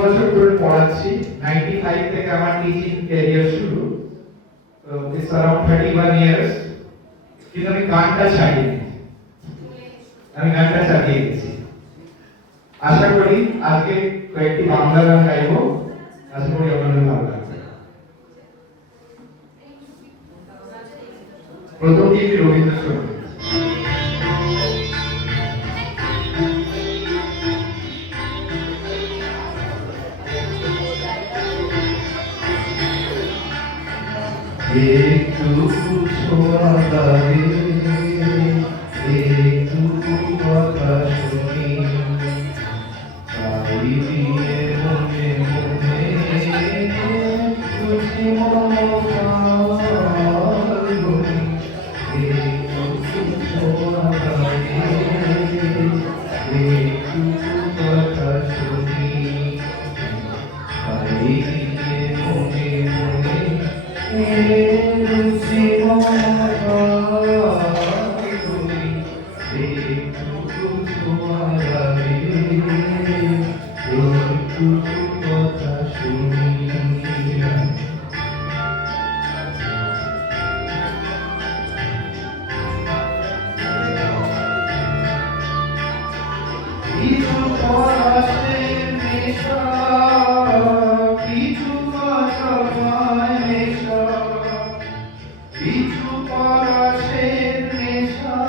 বছর ধরে পড়াচ্ছি। 95 থেকে আমার টিচিং ক্যারিয়ার শুরু। তো ইটস अराउंड 31 ইয়ার্স। কিন্তু আমি গানটা ছাড়িনি। আমি গানটা চালিয়ে গেছি। আশা করি আজকে কয়েকটি বাংলা গান গাইবো। আশা করি আপনাদের ভালো লাগবে। প্রথমটি একটি রবীন্দ্রসঙ্গীত। একটু ছোঁয়া লাগে, একটু কথা শুনি, তাই দিয়ে মনে মনে খুশি মনোভাবনি। একটু ছোঁয়া লাগে, একটু কথা শুনি, তাই দিয়ে মনে মনে খুশি মনোভাবনি। একটু ছোঁয়া লাগে, একটু কথা শুনি। কিছু পরশের নেশা, কিছু কথায় নেশা, কিছু পরশের নেশা,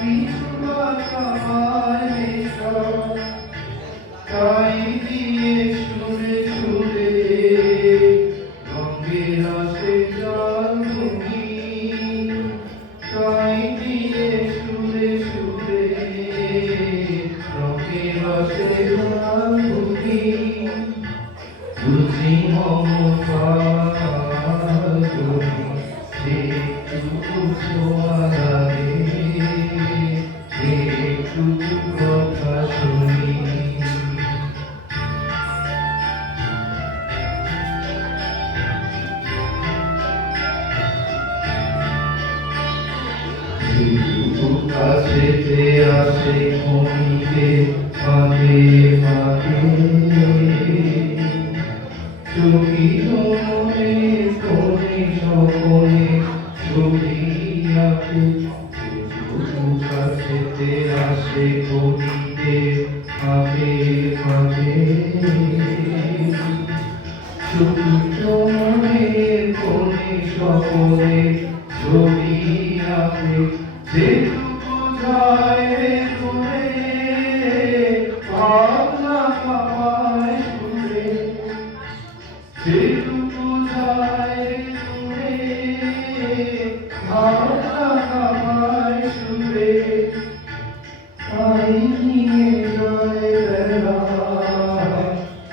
কিছু কথায় নেশা, তাই দিয়ে সুরে সুরে রঙে রসে জল তুমি, তাই দিয়ে সুরে সুরে রঙে রসে জল তুমি। বুঝি মমতা তুমি, একটু ছোঁয়া লাগে, একটু কথা শুনি। কাছেতে আসে খনিতে ফাঁকে ফাঁকে, চোখি মনে কোণে সকলে ছবি আঁকে। কাছেতে আসে খনিতে ফাঁকে ফাঁকে, চোখি মনে কোণে সকলে ছবি আঁকে। যেটুকু যায় রে দূরে, ভাবনা আমায় সুরে, যেটুকু যায় রে দূরে, ভাবনা আমায় সুরে, তাই নিয়ে যায় বেলা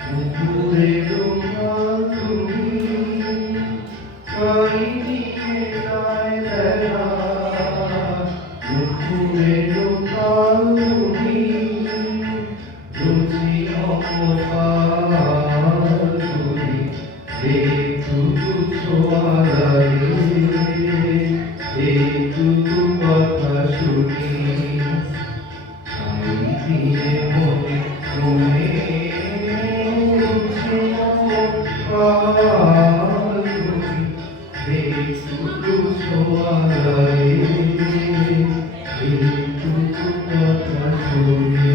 দুপুরে তোমার তুমি, তাই নিয়ে যায় বেলা দুপুরে তোমার তুমি। রুচি অমপার তুমি, একটু ছোঁয়া লাগে, একটু কথা শুনি, তাই দিয়ে মনে মনে রুচি অমপার তুমি, একটু ছোঁয়া লাগে, একটু কথা শুনি।